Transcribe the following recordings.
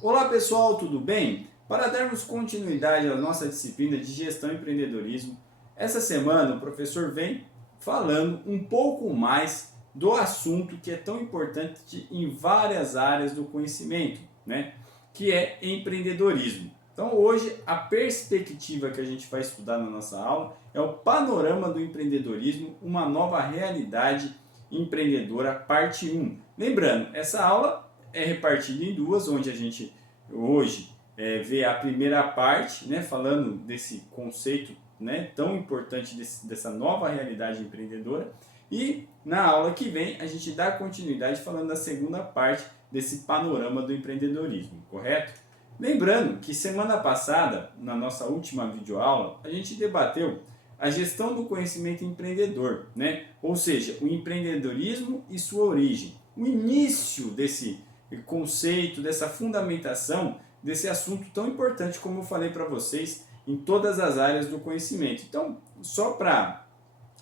Olá pessoal, tudo bem? Para darmos continuidade à nossa disciplina de gestão e empreendedorismo, essa semana o professor vem falando um pouco mais do assunto que é tão importante em várias áreas do conhecimento, né? Que é empreendedorismo. Então hoje a perspectiva que a gente vai estudar na nossa aula é o panorama do empreendedorismo, uma nova realidade empreendedora, parte 1. Lembrando, essa aula é repartida em duas, onde a gente hoje vê a primeira parte, né, falando desse conceito, né, tão importante dessa nova realidade empreendedora, e na aula que vem a gente dá continuidade falando da segunda parte desse panorama do empreendedorismo, correto? Lembrando que semana passada, na nossa última videoaula, a gente debateu a gestão do conhecimento empreendedor, né? Ou seja, o empreendedorismo e sua origem, o início desse conceito, dessa fundamentação desse assunto tão importante, como eu falei para vocês, em todas as áreas do conhecimento. Então, só para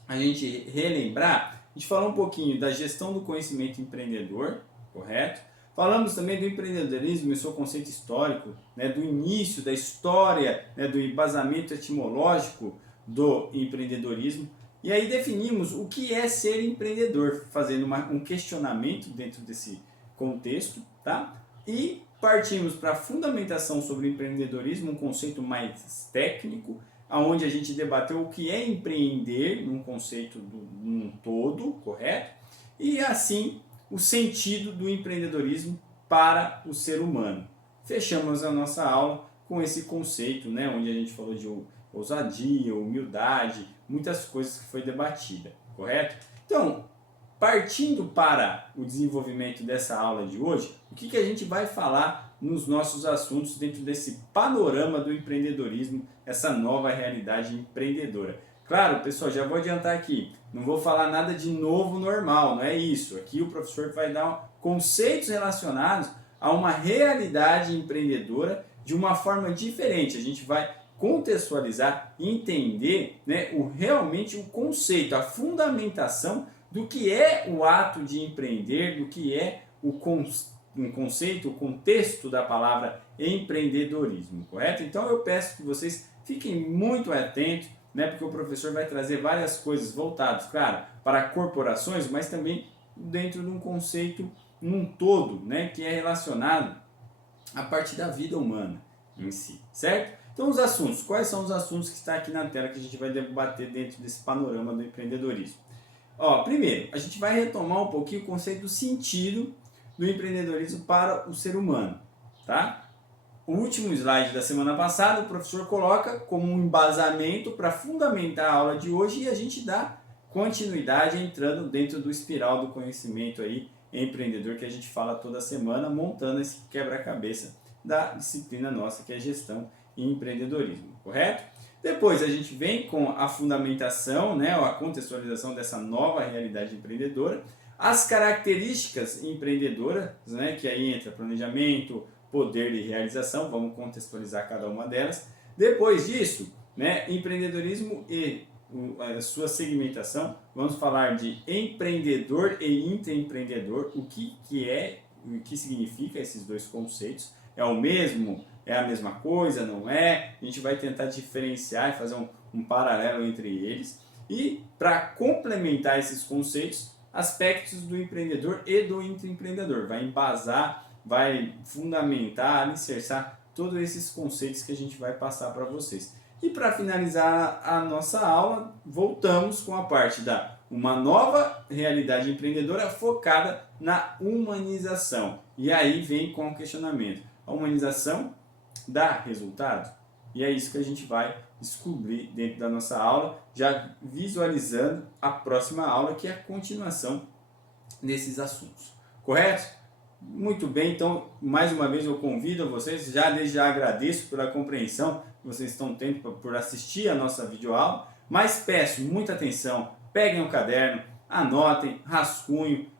a gente relembrar, a gente falou um pouquinho da gestão do conhecimento empreendedor, correto? Falamos também do empreendedorismo e seu conceito histórico, né, do início da história, né, do embasamento etimológico do empreendedorismo. E aí definimos o que é ser empreendedor, fazendo um questionamento dentro desse contexto, tá? E partimos para a fundamentação sobre o empreendedorismo, um conceito mais técnico, onde a gente debateu o que é empreender num conceito num todo, correto? E assim o sentido do empreendedorismo para o ser humano. Fechamos a nossa aula com esse conceito, né, onde a gente falou de ousadia, humildade, muitas coisas que foi debatida, correto? Então, partindo para o desenvolvimento dessa aula de hoje, o que a gente vai falar nos nossos assuntos dentro desse panorama do empreendedorismo, essa nova realidade empreendedora. Claro, pessoal, já vou adiantar aqui, não vou falar nada de novo normal, não é isso. Aqui o professor vai dar conceitos relacionados a uma realidade empreendedora de uma forma diferente. A gente vai contextualizar, entender, né, realmente o conceito, a fundamentação do que é o ato de empreender, do que é um conceito, o contexto da palavra empreendedorismo, correto? Então eu peço que vocês fiquem muito atentos, né, porque o professor vai trazer várias coisas voltadas, claro, para corporações, mas também dentro de um conceito num todo, né, que é relacionado à parte da vida humana em si, certo? Então os assuntos, quais são os assuntos que está aqui na tela que a gente vai debater dentro desse panorama do empreendedorismo? Ó, primeiro, a gente vai retomar um pouquinho o conceito do sentido do empreendedorismo para o ser humano, tá? O último slide da semana passada, o professor coloca como um embasamento para fundamentar a aula de hoje e a gente dá continuidade entrando dentro do espiral do conhecimento aí empreendedor que a gente fala toda semana, montando esse quebra-cabeça da disciplina nossa que é gestão e empreendedorismo, correto? Depois a gente vem com a fundamentação, né, a contextualização dessa nova realidade empreendedora, as características empreendedoras, né, que aí entra planejamento, poder de realização, vamos contextualizar cada uma delas. Depois disso, né, empreendedorismo e a sua segmentação, vamos falar de empreendedor e intraempreendedor, o que é, o que significa esses dois conceitos, é o mesmo, é a mesma coisa, não é? A gente vai tentar diferenciar e fazer um paralelo entre eles. E para complementar esses conceitos, aspectos do empreendedor e do intraempreendedor, vai embasar, vai fundamentar, alicerçar todos esses conceitos que a gente vai passar para vocês. E para finalizar a nossa aula, voltamos com a parte da uma nova realidade empreendedora focada na humanização. E aí vem com o questionamento: a humanização dá resultado? E é isso que a gente vai descobrir dentro da nossa aula, já visualizando a próxima aula, que é a continuação desses assuntos. Correto? Muito bem, então mais uma vez eu convido vocês, desde já agradeço pela compreensão que vocês estão tendo por assistir a nossa videoaula, mas peço muita atenção, peguem um caderno, anotem, rascunho,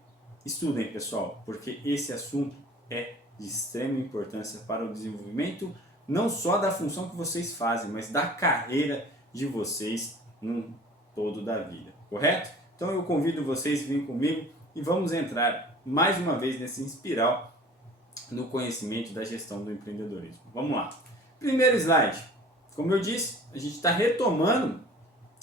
estudem pessoal, porque esse assunto é de extrema importância para o desenvolvimento não só da função que vocês fazem, mas da carreira de vocês no todo da vida, correto? Então eu convido vocês a virem comigo e vamos entrar mais uma vez nesse espiral no conhecimento da gestão do empreendedorismo. Vamos lá. Primeiro slide. Como eu disse, a gente está retomando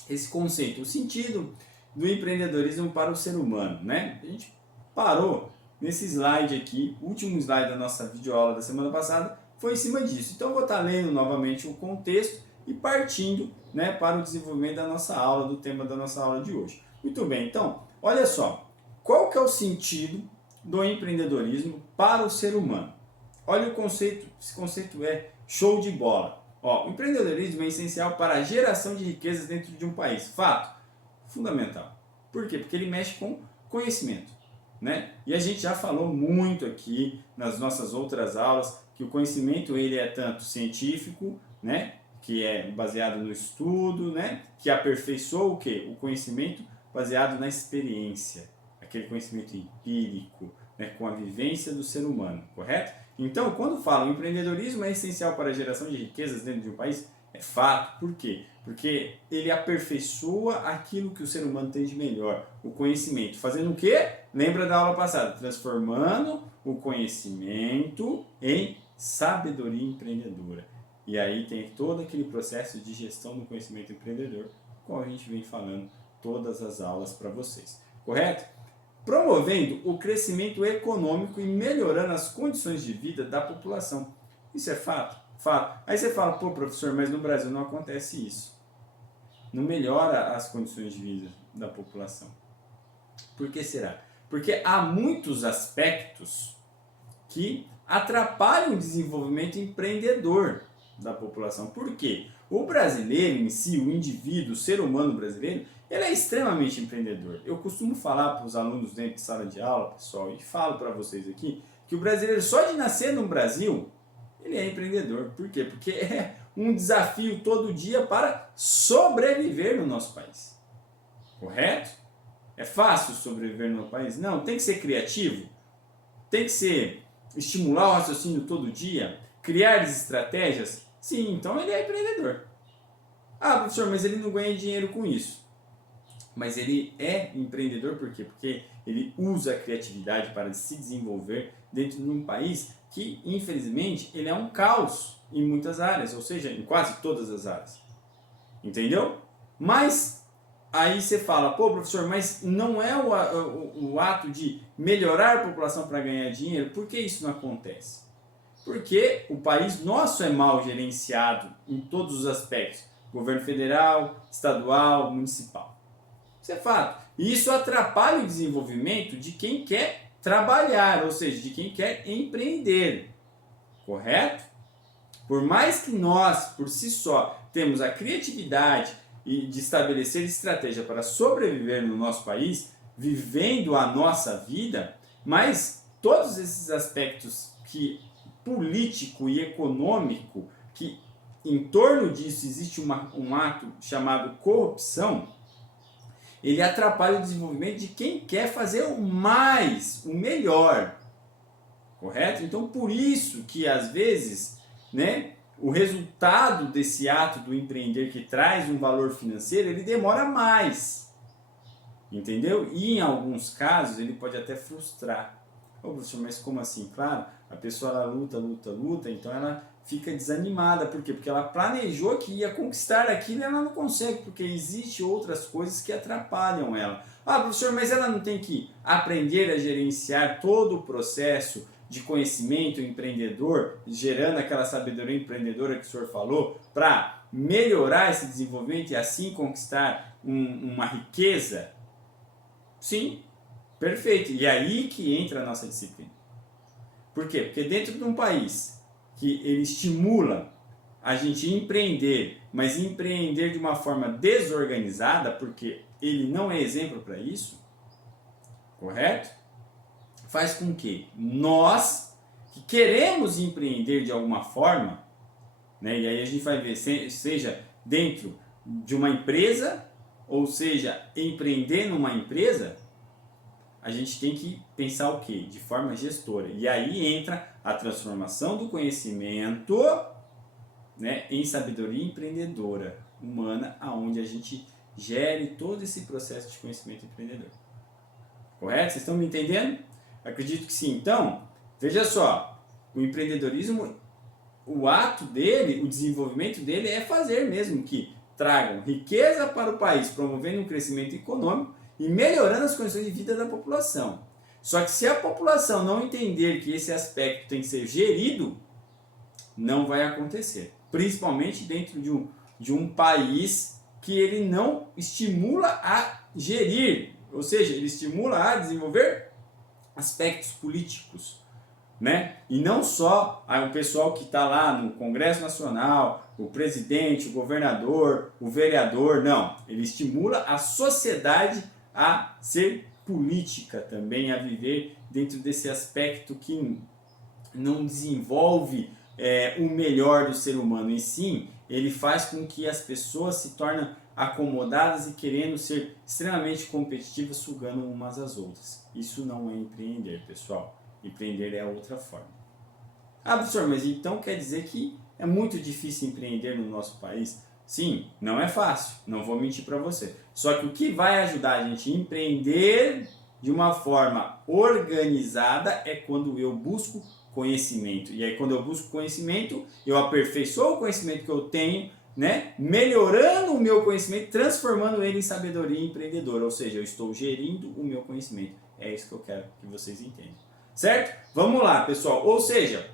esse conceito, o sentido do empreendedorismo para o ser humano, né? A gente parou nesse slide aqui, o último slide da nossa videoaula da semana passada foi em cima disso. Então eu vou estar lendo novamente o contexto e partindo, né, para o desenvolvimento da nossa aula, do tema da nossa aula de hoje. Muito bem, então, olha só, qual que é o sentido do empreendedorismo para o ser humano? Olha o conceito, esse conceito é show de bola. Ó, o empreendedorismo é essencial para a geração de riquezas dentro de um país. Fato fundamental. Por quê? Porque ele mexe com conhecimento, né? E a gente já falou muito aqui nas nossas outras aulas que o conhecimento ele é tanto científico, né, que é baseado no estudo, né, que aperfeiçoa o quê? O conhecimento baseado na experiência, aquele conhecimento empírico, né, com a vivência do ser humano, correto? Então, quando fala o empreendedorismo é essencial para a geração de riquezas dentro de um país, é fato. Por quê? Porque ele aperfeiçoa aquilo que o ser humano tem de melhor, o conhecimento. Fazendo o quê? Lembra da aula passada? Transformando o conhecimento em sabedoria empreendedora. E aí tem todo aquele processo de gestão do conhecimento empreendedor, como a gente vem falando todas as aulas para vocês. Correto? Promovendo o crescimento econômico e melhorando as condições de vida da população. Isso é fato? Fato. Aí você fala, pô, professor, mas no Brasil não acontece isso. Não melhora as condições de vida da população. Por que será? Porque há muitos aspectos que atrapalham o desenvolvimento empreendedor da população. Por quê? O brasileiro em si, o indivíduo, o ser humano brasileiro, ele é extremamente empreendedor. Eu costumo falar para os alunos dentro de sala de aula, pessoal, e falo para vocês aqui, que o brasileiro, só de nascer no Brasil, ele é empreendedor. Por quê? Porque é um desafio todo dia para sobreviver no nosso país. Correto? É fácil sobreviver no país? Não, tem que ser criativo, tem que ser estimular o raciocínio todo dia, criar estratégias. Sim, então ele é empreendedor. Ah, professor, mas ele não ganha dinheiro com isso. Mas ele é empreendedor por quê? Porque ele usa a criatividade para se desenvolver dentro de um país que, infelizmente, ele é um caos em muitas áreas, ou seja, em quase todas as áreas. Entendeu? Mas aí você fala, pô, professor, mas não é o ato de melhorar a população para ganhar dinheiro? Por que isso não acontece? Porque o país nosso é mal gerenciado em todos os aspectos. Governo federal, estadual, municipal. Isso é fato. E isso atrapalha o desenvolvimento de quem quer trabalhar, ou seja, de quem quer empreender. Correto? Por mais que nós, por si só, temos a criatividade e de estabelecer estratégia para sobreviver no nosso país, vivendo a nossa vida, mas todos esses aspectos que político e econômico, que em torno disso existe um ato chamado corrupção, ele atrapalha o desenvolvimento de quem quer fazer o mais, o melhor. Correto? Então, por isso que às vezes, né, o resultado desse ato do empreender que traz um valor financeiro, ele demora mais. Entendeu? E em alguns casos ele pode até frustrar. Ô, professor, mas como assim? Claro, a pessoa ela luta, então ela fica desanimada. Por quê? Porque ela planejou que ia conquistar aquilo e ela não consegue, porque existem outras coisas que atrapalham ela. Ah, professor, mas ela não tem que aprender a gerenciar todo o processo de conhecimento empreendedor, gerando aquela sabedoria empreendedora que o senhor falou, para melhorar esse desenvolvimento e assim conquistar uma riqueza? Sim, perfeito. E é aí que entra a nossa disciplina. Por quê? Porque dentro de um país que ele estimula a gente empreender, mas empreender de uma forma desorganizada, porque ele não é exemplo para isso, correto? Faz com que nós, que queremos empreender de alguma forma, né, e aí a gente vai ver, seja dentro de uma empresa, ou seja, empreender numa empresa, a gente tem que pensar o quê? De forma gestora. E aí entra a transformação do conhecimento, né, em sabedoria empreendedora humana, aonde a gente gere todo esse processo de conhecimento empreendedor. Correto? Vocês estão me entendendo? Acredito que sim. Então, veja só, o empreendedorismo, o ato dele, o desenvolvimento dele é fazer mesmo que tragam riqueza para o país, promovendo um crescimento econômico e melhorando as condições de vida da população. Só que se a população não entender que esse aspecto tem que ser gerido, não vai acontecer. Principalmente dentro de um país que ele não estimula a gerir, ou seja, ele estimula a desenvolver aspectos políticos, né? E não só o pessoal que está lá no Congresso Nacional, o presidente, o governador, o vereador, não. Ele estimula a sociedade a ser política também, a viver dentro desse aspecto que não desenvolve o melhor do ser humano, e sim, ele faz com que as pessoas se tornem acomodadas e querendo ser extremamente competitivas, sugando umas às outras. Isso não é empreender, pessoal. Empreender é outra forma. Ah, professor, mas então quer dizer que é muito difícil empreender no nosso país? Sim, não é fácil, não vou mentir para você. Só que o que vai ajudar a gente a empreender de uma forma organizada é quando eu busco conhecimento. E aí, quando eu busco conhecimento, eu aperfeiçoo o conhecimento que eu tenho, né? Melhorando o meu conhecimento, transformando ele em sabedoria empreendedora. Ou seja, eu estou gerindo o meu conhecimento. É isso que eu quero que vocês entendam. Certo? Vamos lá, pessoal. Ou seja,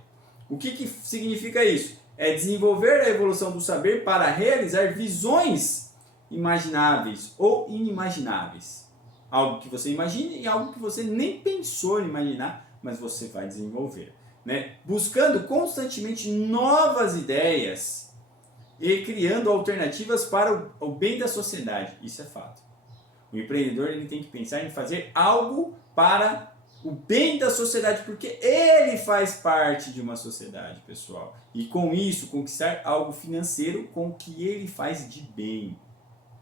o que significa isso? É desenvolver a evolução do saber para realizar visões imagináveis ou inimagináveis. Algo que você imagine e algo que você nem pensou em imaginar, mas você vai desenvolver, né? Buscando constantemente novas ideias e criando alternativas para o bem da sociedade. Isso é fato. O empreendedor ele tem que pensar em fazer algo para o bem da sociedade, porque ele faz parte de uma sociedade, pessoal. E com isso, conquistar algo financeiro com o que ele faz de bem.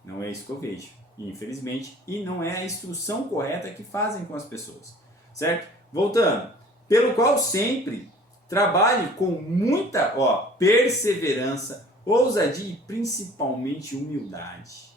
Não é isso que eu vejo, infelizmente. E não é a instrução correta que fazem com as pessoas. Certo? Voltando. Pelo qual sempre trabalhe com muita perseverança, ousadia e principalmente humildade.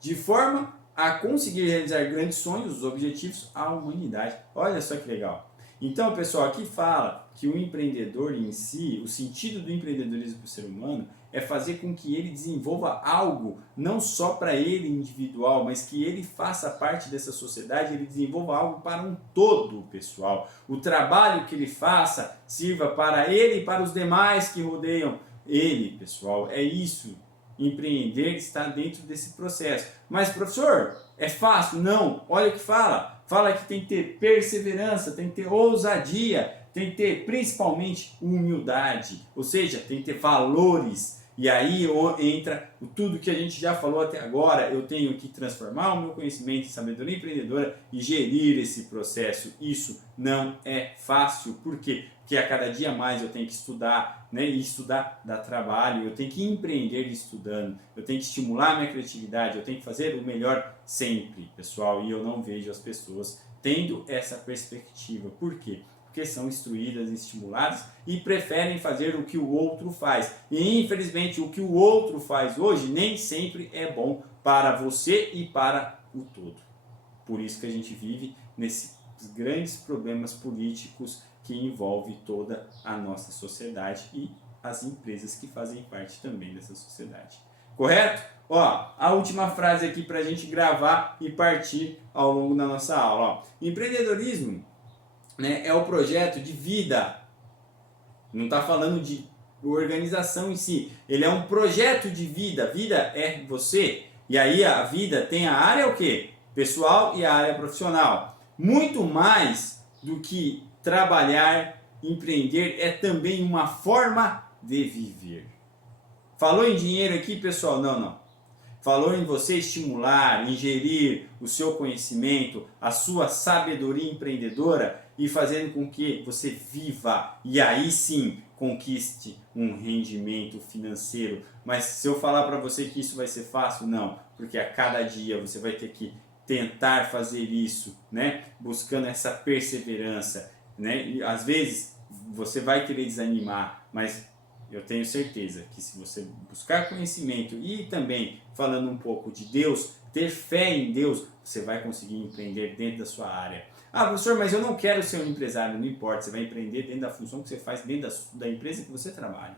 De forma a conseguir realizar grandes sonhos, os objetivos à humanidade. Olha só que legal. Então, pessoal, aqui fala que o empreendedor em si, o sentido do empreendedorismo para o ser humano é fazer com que ele desenvolva algo, não só para ele individual, mas que ele faça parte dessa sociedade, ele desenvolva algo para um todo, pessoal. O trabalho que ele faça sirva para ele e para os demais que rodeiam ele, pessoal. É isso. Empreender está dentro desse processo. Mas, professor, é fácil? Não. Olha o que fala. Fala que tem que ter perseverança, tem que ter ousadia, tem que ter principalmente humildade. Ou seja, tem que ter valores. E aí entra tudo que a gente já falou até agora. Eu tenho que transformar o meu conhecimento em sabedoria empreendedora e gerir esse processo. Isso não é fácil. Por quê? Porque a cada dia mais eu tenho que estudar, né? E estudar dá trabalho, eu tenho que empreender estudando, eu tenho que estimular a minha criatividade, eu tenho que fazer o melhor sempre, pessoal. E eu não vejo as pessoas tendo essa perspectiva. Por quê? Porque são instruídas, estimuladas e preferem fazer o que o outro faz. E infelizmente o que o outro faz hoje nem sempre é bom para você e para o todo. Por isso que a gente vive nesses grandes problemas políticos que envolve toda a nossa sociedade e as empresas que fazem parte também dessa sociedade. Correto? Ó, a última frase aqui para a gente gravar e partir ao longo da nossa aula. Ó. Empreendedorismo, né, é o projeto de vida. Não está falando de organização em si. Ele é um projeto de vida. Vida é você. E aí a vida tem a área o quê? Pessoal e a área profissional. Muito mais do que trabalhar, empreender, é também uma forma de viver. Falou em dinheiro aqui, pessoal? Não. Falou em você estimular, ingerir o seu conhecimento, a sua sabedoria empreendedora e fazendo com que você viva e aí sim conquiste um rendimento financeiro. Mas se eu falar para você que isso vai ser fácil, não, porque a cada dia você vai ter que tentar fazer isso, né? Buscando essa perseverança, né? E às vezes você vai querer desanimar, mas eu tenho certeza que se você buscar conhecimento e também falando um pouco de Deus, ter fé em Deus, você vai conseguir empreender dentro da sua área. Ah, professor, mas eu não quero ser um empresário. Não importa, você vai empreender dentro da função que você faz dentro da empresa que você trabalha.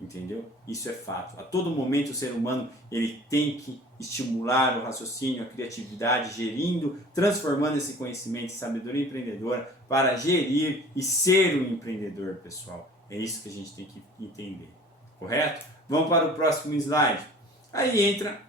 Entendeu? Isso é fato. A todo momento o ser humano ele tem que estimular o raciocínio, a criatividade, gerindo, transformando esse conhecimento em sabedoria empreendedora para gerir e ser um empreendedor, pessoal. É isso que a gente tem que entender. Correto? Vamos para o próximo slide. Aí entra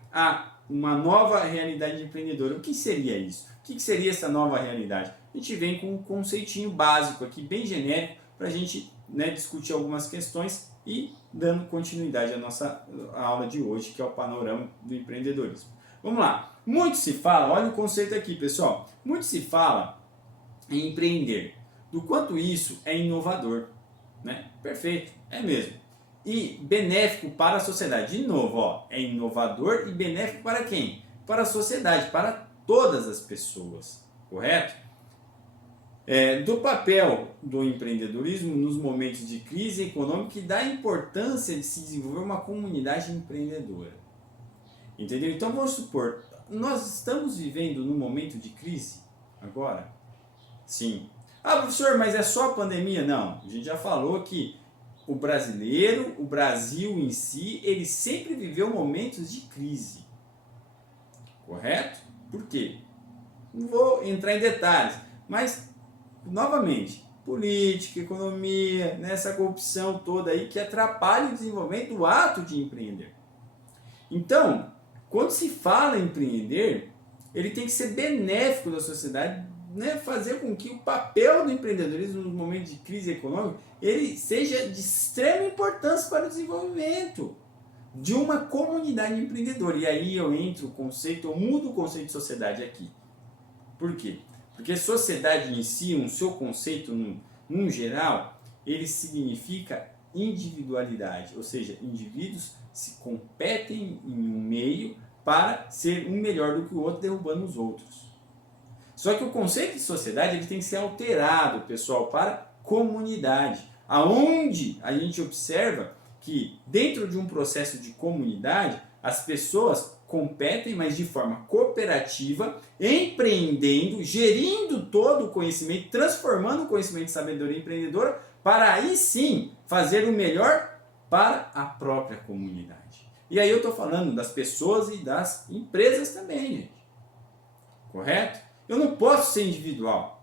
uma nova realidade empreendedora. O que seria isso? O que seria essa nova realidade? A gente vem com um conceitinho básico aqui, bem genérico, para a gente discutir algumas questões e dando continuidade à nossa aula de hoje, que é o panorama do empreendedorismo. Vamos lá. Muito se fala, olha o conceito aqui, pessoal. Muito se fala em empreender, do quanto isso é inovador, né? Perfeito, é mesmo. E benéfico para a sociedade. De novo, é inovador e benéfico para quem? Para a sociedade, para todas as pessoas, correto? Do papel do empreendedorismo nos momentos de crise econômica e da importância de se desenvolver uma comunidade empreendedora. Entendeu? Então vamos supor, nós estamos vivendo num momento de crise agora? Sim. Ah, professor, mas é só a pandemia? Não, a gente já falou que o brasileiro, o Brasil em si, ele sempre viveu momentos de crise. Correto? Por quê? Não vou entrar em detalhes, mas novamente, política, economia, essa corrupção toda aí que atrapalha o desenvolvimento do ato de empreender. Então, quando se fala em empreender, ele tem que ser benéfico da sociedade, fazer com que o papel do empreendedorismo nos momentos de crise econômica ele seja de extrema importância para o desenvolvimento de uma comunidade empreendedora. E aí eu entro o conceito, eu mudo o conceito de sociedade aqui. Por quê? Porque sociedade em si, o seu conceito num geral, ele significa individualidade, ou seja, indivíduos se competem em um meio para ser um melhor do que o outro, derrubando os outros. Só que o conceito de sociedade ele tem que ser alterado, pessoal, para comunidade, aonde a gente observa que dentro de um processo de comunidade, as pessoas competem, mas de forma cooperativa, empreendendo, gerindo todo o conhecimento, transformando o conhecimento em sabedoria empreendedora, para aí sim fazer o melhor para a própria comunidade. E aí eu estou falando das pessoas e das empresas também, gente. Correto? Eu não posso ser individual.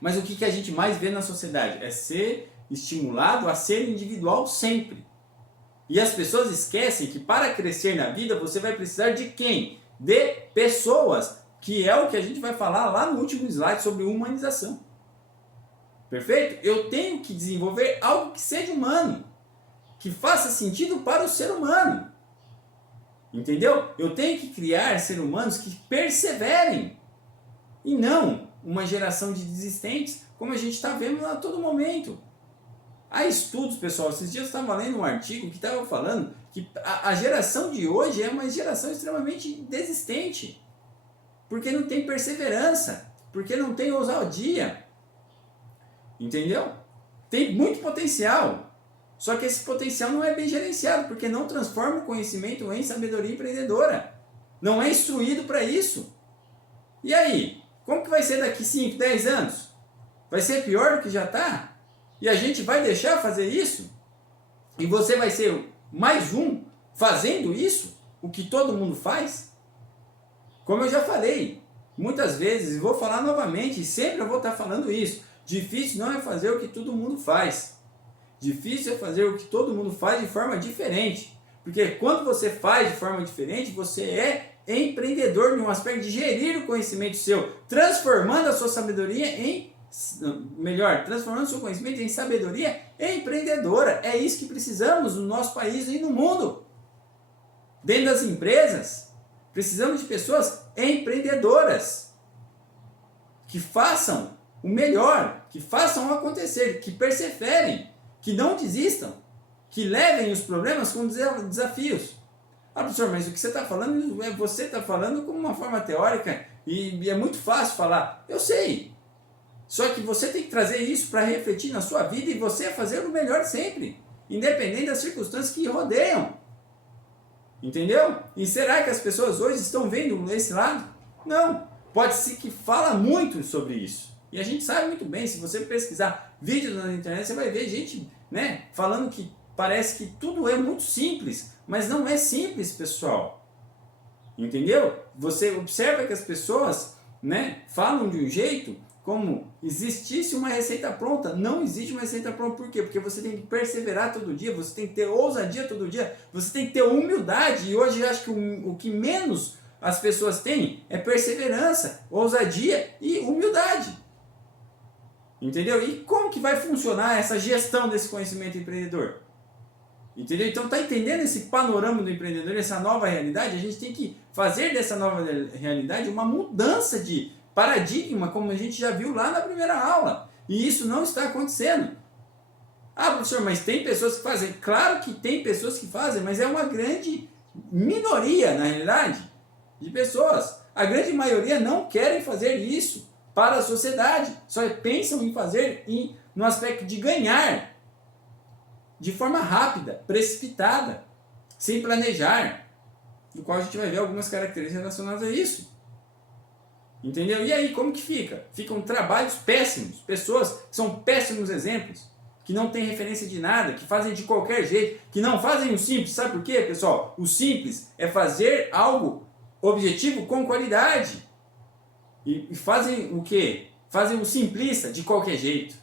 Mas o que a gente mais vê na sociedade? É ser estimulado a ser individual sempre. E as pessoas esquecem que para crescer na vida você vai precisar de quem? De pessoas, que é o que a gente vai falar lá no último slide sobre humanização. Perfeito? Eu tenho que desenvolver algo que seja humano, que faça sentido para o ser humano. Entendeu? Eu tenho que criar seres humanos que perseverem e não uma geração de desistentes, como a gente está vendo a todo momento. Há estudos, pessoal, esses dias eu estava lendo um artigo que estava falando que a geração de hoje é uma geração extremamente desistente, porque não tem perseverança, porque não tem ousadia, entendeu? Tem muito potencial, só que esse potencial não é bem gerenciado, porque não transforma o conhecimento em sabedoria empreendedora, não é instruído para isso. E aí, como que vai ser daqui 5, 10 anos? Vai ser pior do que já está? E a gente vai deixar fazer isso? E você vai ser mais um fazendo isso? O que todo mundo faz? Como eu já falei, muitas vezes, e vou falar novamente, e sempre eu vou estar falando isso, difícil não é fazer o que todo mundo faz. Difícil é fazer o que todo mundo faz de forma diferente. Porque quando você faz de forma diferente, você é empreendedor num aspecto de gerir o conhecimento seu, transformando a sua sabedoria transformando o seu conhecimento em sabedoria empreendedora. É isso que precisamos no nosso país e no mundo. Dentro das empresas, precisamos de pessoas empreendedoras, que façam o melhor, que façam acontecer, que perseverem, que não desistam, que levem os problemas como desafios. Ah, professor, mas o que você está falando, você está falando como uma forma teórica e é muito fácil falar. Eu sei. Só que você tem que trazer isso para refletir na sua vida e você fazer o melhor sempre, independente das circunstâncias que rodeiam. Entendeu? E será que as pessoas hoje estão vendo esse lado? Não. pode ser que fala muito sobre isso. E a gente sabe muito bem, se você pesquisar vídeos na internet, você vai ver gente, né, falando que parece que tudo é muito simples, mas não é simples, pessoal. Entendeu? Você observa que as pessoas, né, falam de um jeito como existisse uma receita pronta. Não existe uma receita pronta. Por quê? Porque você tem que perseverar todo dia, você tem que ter ousadia todo dia, você tem que ter humildade. E hoje eu acho que o que menos as pessoas têm é perseverança, ousadia e humildade. Entendeu? E como que vai funcionar essa gestão desse conhecimento empreendedor? Entendeu? Então tá entendendo esse panorama do empreendedor, essa nova realidade? A gente tem que fazer dessa nova realidade uma mudança de paradigma, como a gente já viu lá na primeira aula. E isso não está acontecendo. Ah, professor, mas tem pessoas que fazem. Claro que tem pessoas que fazem, mas é uma grande minoria, na realidade, de pessoas. A grande maioria não querem fazer isso para a sociedade. Só pensam em fazer no aspecto de ganhar de forma rápida, precipitada, sem planejar, do qual a gente vai ver algumas características relacionadas a isso. Entendeu? E aí, como que fica? Ficam trabalhos péssimos, pessoas que são péssimos exemplos, que não têm referência de nada, que fazem de qualquer jeito, que não fazem o simples. Sabe por quê, pessoal? O simples é fazer algo objetivo com qualidade. E fazem o quê? Fazem o simplista de qualquer jeito.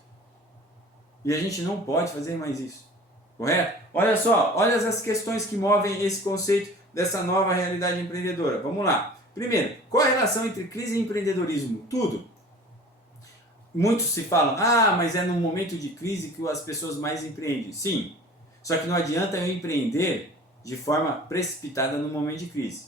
E a gente não pode fazer mais isso. Correto? Olha só, olha as questões que movem esse conceito dessa nova realidade empreendedora. Vamos lá. Primeiro, qual a relação entre crise e empreendedorismo? Tudo. Muitos se falam, mas é no momento de crise que as pessoas mais empreendem. Sim, só que não adianta eu empreender de forma precipitada no momento de crise.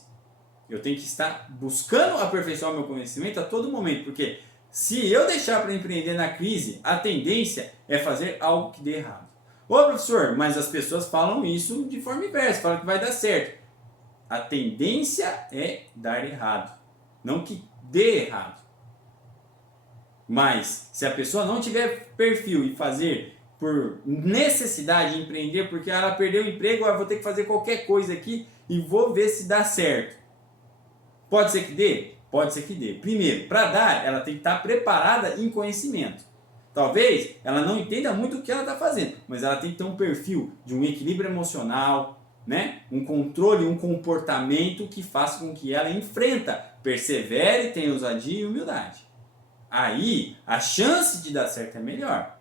Eu tenho que estar buscando aperfeiçoar o meu conhecimento a todo momento, porque se eu deixar para empreender na crise, a tendência é fazer algo que dê errado. Ô professor, mas as pessoas falam isso de forma inversa, falam que vai dar certo. A tendência é dar errado, não que dê errado. Mas se a pessoa não tiver perfil e fazer por necessidade de empreender, porque ela perdeu o emprego, eu vou ter que fazer qualquer coisa aqui e vou ver se dá certo. Pode ser que dê? Pode ser que dê. Primeiro, para dar, ela tem que estar preparada em conhecimento. Talvez ela não entenda muito o que ela está fazendo, mas ela tem que ter um perfil de um equilíbrio emocional, né? Um controle, um comportamento que faça com que ela enfrenta, persevere, tenha ousadia e humildade. Aí, a chance de dar certo é melhor.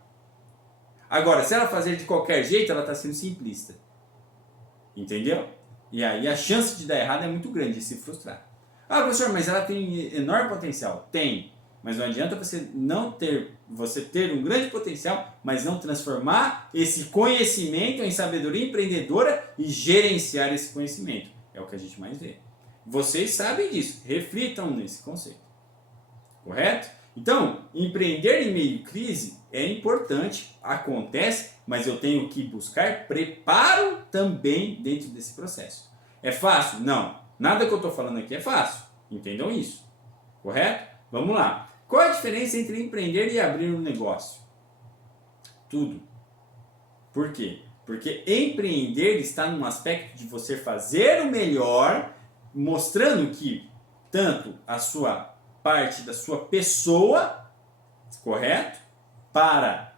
Agora, se ela fazer de qualquer jeito, ela está sendo simplista. Entendeu? E aí a chance de dar errado é muito grande, de se frustrar. Ah, professor, mas ela tem enorme potencial. Tem. Mas não adianta você ter um grande potencial, mas não transformar esse conhecimento em sabedoria empreendedora e gerenciar esse conhecimento. É o que a gente mais vê. Vocês sabem disso. Reflitam nesse conceito. Correto? Então, empreender em meio à crise é importante, acontece, mas eu tenho que buscar preparo também dentro desse processo. É fácil? Não. Nada que eu estou falando aqui é fácil. Entendam isso. Correto? Vamos lá. Qual a diferença entre empreender e abrir um negócio? Tudo. Por quê? Porque empreender está num aspecto de você fazer o melhor, mostrando que tanto a sua parte da sua pessoa, correto? Para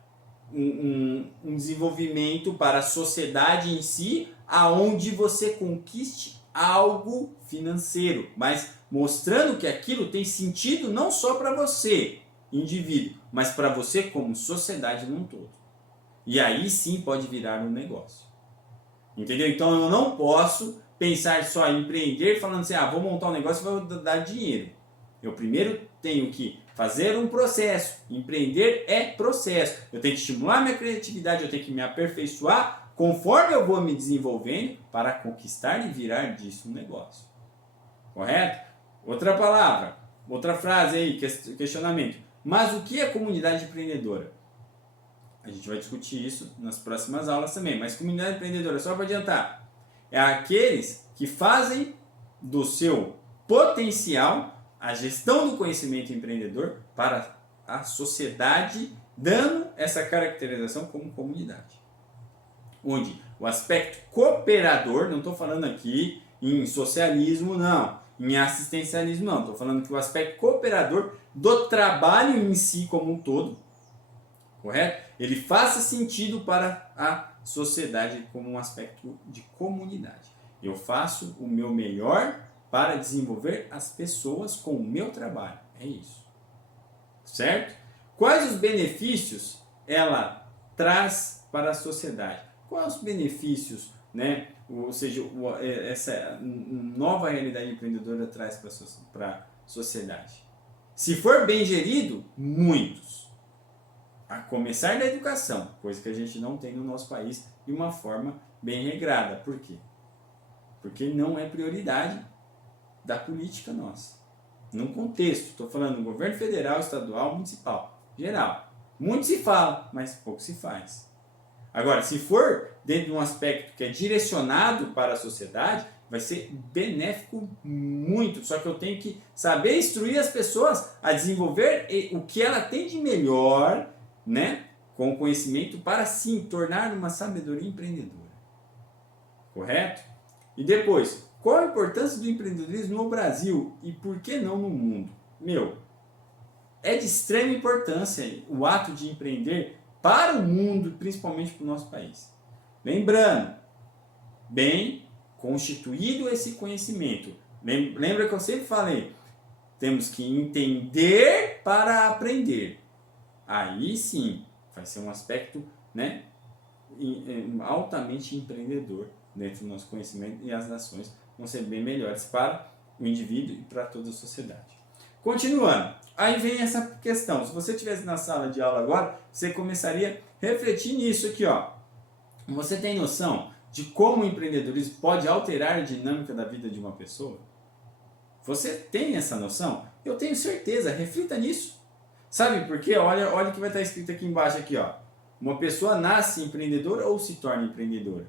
um desenvolvimento para a sociedade em si, aonde você conquiste algo financeiro, mas mostrando que aquilo tem sentido não só para você, indivíduo, mas para você como sociedade num todo. E aí sim pode virar um negócio. Entendeu? Então eu não posso pensar só em empreender falando assim, vou montar um negócio e vou dar dinheiro. Eu primeiro tenho que fazer um processo. Empreender é processo. Eu tenho que estimular minha criatividade, eu tenho que me aperfeiçoar conforme eu vou me desenvolvendo para conquistar e virar disso um negócio. Correto? Outra palavra, outra frase aí, questionamento. Mas o que é comunidade empreendedora? A gente vai discutir isso nas próximas aulas também. Mas comunidade empreendedora, só para adiantar, é aqueles que fazem do seu potencial a gestão do conhecimento empreendedor para a sociedade, dando essa caracterização como comunidade. Onde o aspecto cooperador, não estou falando aqui em socialismo, não. em assistencialismo não. Estou falando que o aspecto cooperador do trabalho em si como um todo, correto? Ele faça sentido para a sociedade como um aspecto de comunidade. Eu faço o meu melhor para desenvolver as pessoas com o meu trabalho. É isso. Certo? Quais os benefícios ela traz para a sociedade? Quais os benefícios, né? Ou seja, essa nova realidade empreendedora traz para a sociedade? Se for bem gerido, muitos. A começar da educação, coisa que a gente não tem no nosso país de uma forma bem regrada. Por quê? Porque não é prioridade da política nossa. Num contexto, estou falando do governo federal, estadual, municipal, geral. Muito se fala, mas pouco se faz. Agora, se for dentro de um aspecto que é direcionado para a sociedade, vai ser benéfico muito. Só que eu tenho que saber instruir as pessoas a desenvolver o que ela tem de melhor, né, com o conhecimento para sim tornar uma sabedoria empreendedora. Correto? E depois, qual a importância do empreendedorismo no Brasil e por que não no mundo? É de extrema importância o ato de empreender para o mundo, principalmente para o nosso país. Lembrando, bem constituído esse conhecimento. Lembra que eu sempre falei, temos que entender para aprender. Aí sim, vai ser um aspecto, né, altamente empreendedor dentro do nosso conhecimento, e as ações vão ser bem melhores para o indivíduo e para toda a sociedade. Continuando, aí vem essa questão. Se você estivesse na sala de aula agora, você começaria a refletir nisso aqui, ó. Você tem noção de como o empreendedorismo pode alterar a dinâmica da vida de uma pessoa? Você tem essa noção? Eu tenho certeza, reflita nisso. Sabe por quê? Olha o que vai estar escrito aqui embaixo, aqui, ó. Uma pessoa nasce empreendedora ou se torna empreendedora?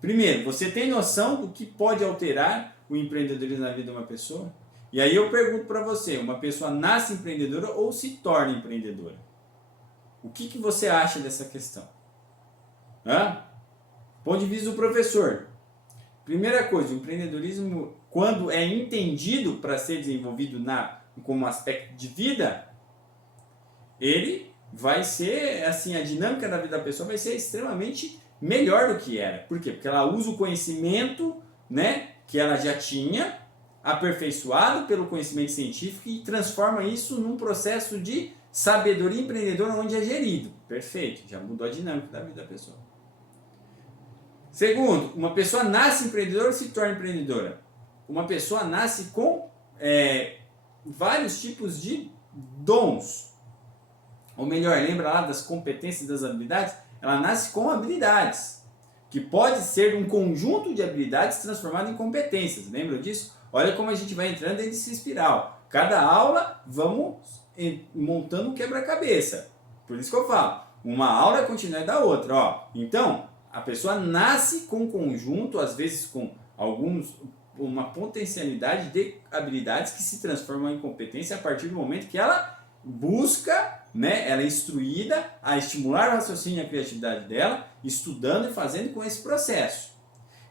Primeiro, você tem noção do que pode alterar o empreendedorismo na vida de uma pessoa? E aí eu pergunto para você, uma pessoa nasce empreendedora ou se torna empreendedora? O que você acha dessa questão? Ponto de vista do professor. Primeira coisa, o empreendedorismo, quando é entendido para ser desenvolvido como aspecto de vida, ele vai ser, assim, a dinâmica da vida da pessoa vai ser extremamente melhor do que era. Por quê? Porque ela usa o conhecimento, né, que ela já tinha, aperfeiçoado pelo conhecimento científico, e transforma isso num processo de sabedoria empreendedora onde é gerido. Perfeito, já mudou a dinâmica da vida da pessoa. Segundo, uma pessoa nasce empreendedora ou se torna empreendedora? Uma pessoa nasce com vários tipos de dons. Ou melhor, lembra lá das competências e das habilidades? Ela nasce com habilidades, que pode ser um conjunto de habilidades transformado em competências. Lembra disso? Olha como a gente vai entrando dentro dessa espiral. Cada aula, vamos montando um quebra-cabeça. Por isso que eu falo, uma aula é continuidade da outra. Ó. Então, a pessoa nasce com um conjunto, às vezes com uma potencialidade de habilidades que se transformam em competência a partir do momento que ela busca, né, ela é instruída a estimular o raciocínio e a criatividade dela, estudando e fazendo com esse processo.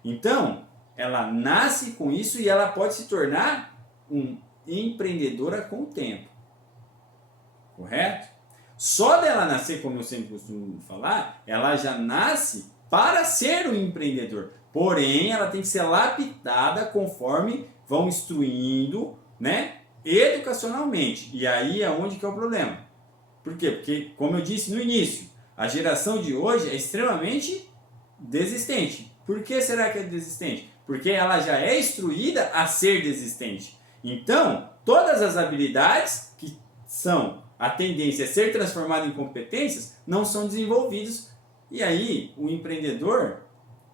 Então, ela nasce com isso e ela pode se tornar uma empreendedora com o tempo. Correto? Só dela nascer, como eu sempre costumo falar, ela já nasce para ser um empreendedor. Porém, ela tem que ser lapidada conforme vão instruindo, né, educacionalmente. E aí é onde que é o problema. Por quê? Porque, como eu disse no início, a geração de hoje é extremamente desistente. Por que será que é desistente? Porque ela já é instruída a ser desistente. Então, todas as habilidades que são a tendência a ser transformada em competências não são desenvolvidas. E aí, o empreendedor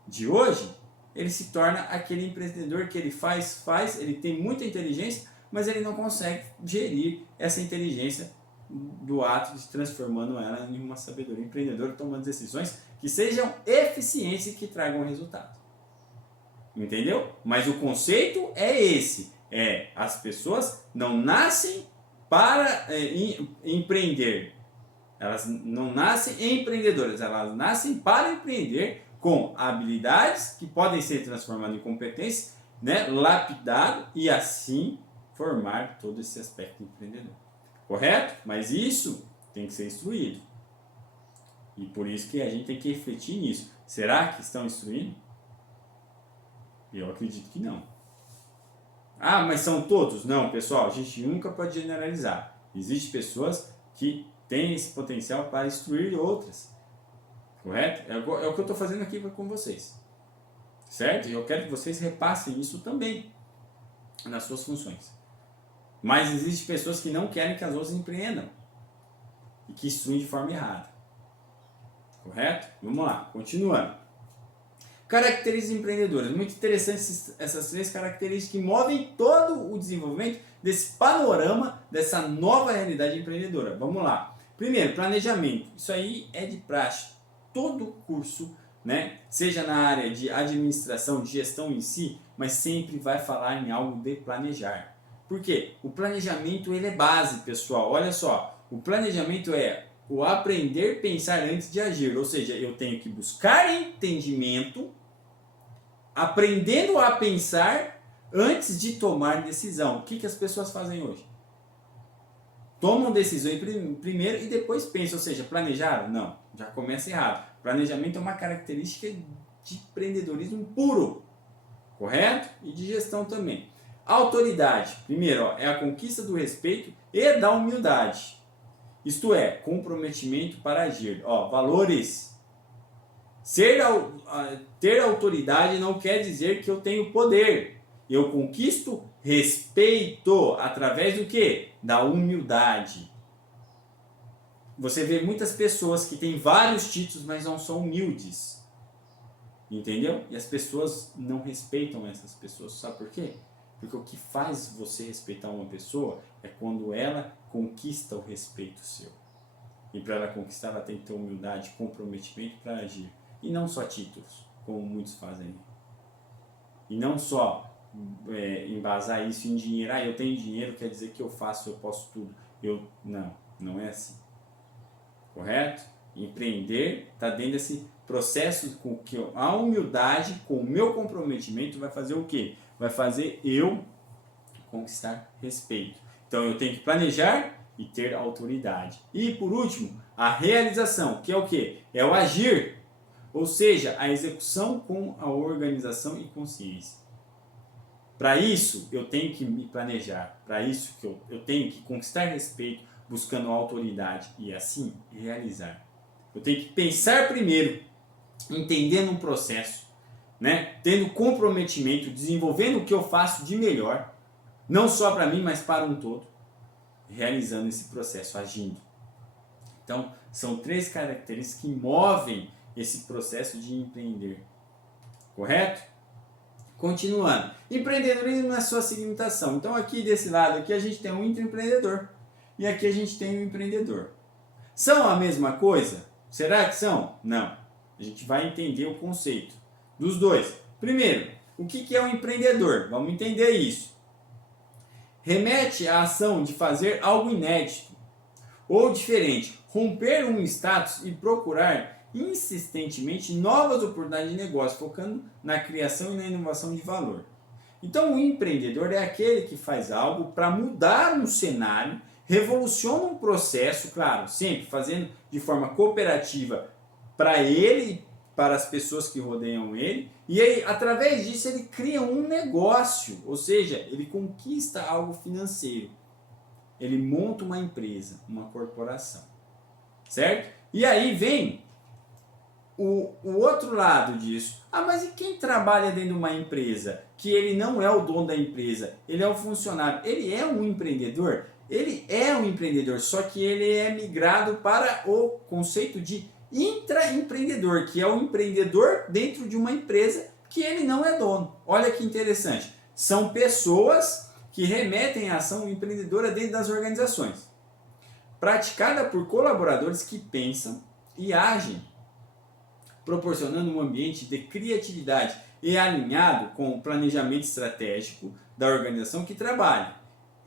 de hoje, ele se torna aquele empreendedor que ele faz, ele tem muita inteligência, mas ele não consegue gerir essa inteligência do ato de transformando ela em uma sabedoria empreendedora, tomando decisões que sejam eficientes e que tragam resultado. Entendeu? Mas o conceito é esse. As pessoas não nascem para empreender. Elas não nascem empreendedoras, elas nascem para empreender com habilidades que podem ser transformadas em competências né, lapidado e assim formar todo esse aspecto empreendedor. Correto? Mas isso tem que ser instruído. E por isso que a gente tem que refletir nisso. Será que estão instruindo? Eu acredito que não. Ah, mas são todos? Não, pessoal, a gente nunca pode generalizar. Existem pessoas que têm esse potencial para instruir outras. Correto? É o que eu estou fazendo aqui com vocês. Certo? E eu quero que vocês repassem isso também nas suas funções. Mas existem pessoas que não querem que as outras empreendam e que instruem de forma errada. Correto? Vamos lá, continuando. Características empreendedoras. Muito interessantes essas 3 características que movem todo o desenvolvimento desse panorama, dessa nova realidade empreendedora. Vamos lá. Primeiro, planejamento. Isso aí é de praxe. Todo curso, né, seja na área de administração, de gestão em si, mas sempre vai falar em algo de planejar. Por quê? O planejamento ele é base, pessoal. Olha só, o planejamento é o aprender a pensar antes de agir. Ou seja, eu tenho que buscar entendimento, aprendendo a pensar antes de tomar decisão. O que as pessoas fazem hoje? Tomam decisão primeiro e depois pensam. Ou seja, planejaram? Não, já começa errado. Planejamento é uma característica de empreendedorismo puro. Correto? E de gestão também. Autoridade. Primeiro, é a conquista do respeito e da humildade. Isto é, comprometimento para agir. Valores. Ter autoridade não quer dizer que eu tenho poder. Eu conquisto respeito através do quê? Da humildade. Você vê muitas pessoas que têm vários títulos, mas não são humildes. Entendeu? E as pessoas não respeitam essas pessoas. Sabe por quê? Porque o que faz você respeitar uma pessoa é quando ela conquista o respeito seu. E para ela conquistar, ela tem que ter humildade, comprometimento para agir. E não só títulos, como muitos fazem. E não só embasar isso em dinheiro. Ah, eu tenho dinheiro, quer dizer que eu faço, eu posso tudo. Não é assim. Correto? Empreender está dentro desse processo com que a humildade, com o meu comprometimento, vai fazer o quê? Vai fazer eu conquistar respeito. Então eu tenho que planejar e ter autoridade. E por último, a realização, que é o quê? É o agir, ou seja, a execução com a organização e consciência. Para isso eu tenho que me planejar, para isso que eu tenho que conquistar respeito, buscando autoridade e assim realizar. Eu tenho que pensar primeiro, entendendo um processo, né? Tendo comprometimento, desenvolvendo o que eu faço de melhor, não só para mim, mas para um todo, realizando esse processo, agindo. Então, são 3 características que movem esse processo de empreender. Correto? Continuando. Empreendedorismo na sua segmentação. Então, aqui desse lado aqui a gente tem um intraempreendedor e aqui a gente tem um empreendedor. São a mesma coisa? Será que são? Não. A gente vai entender o conceito dos dois. Primeiro, o que é um empreendedor? Vamos entender isso. Remete à ação de fazer algo inédito ou diferente, romper um status e procurar insistentemente novas oportunidades de negócio, focando na criação e na inovação de valor. Então, o empreendedor é aquele que faz algo para mudar um cenário, revoluciona um processo, claro, sempre fazendo de forma cooperativa para ele e para as pessoas que rodeiam ele, e aí, através disso ele cria um negócio, ou seja, ele conquista algo financeiro. Ele monta uma empresa, uma corporação, certo? E aí vem o outro lado disso. Ah, mas e quem trabalha dentro de uma empresa, que ele não é o dono da empresa, ele é o funcionário, ele é um empreendedor? Ele é um empreendedor, só que ele é migrado para o conceito de intraempreendedor, que é o empreendedor dentro de uma empresa que ele não é dono. Olha que interessante. São pessoas que remetem à ação empreendedora dentro das organizações, praticada por colaboradores que pensam e agem, proporcionando um ambiente de criatividade e alinhado com o planejamento estratégico da organização que trabalha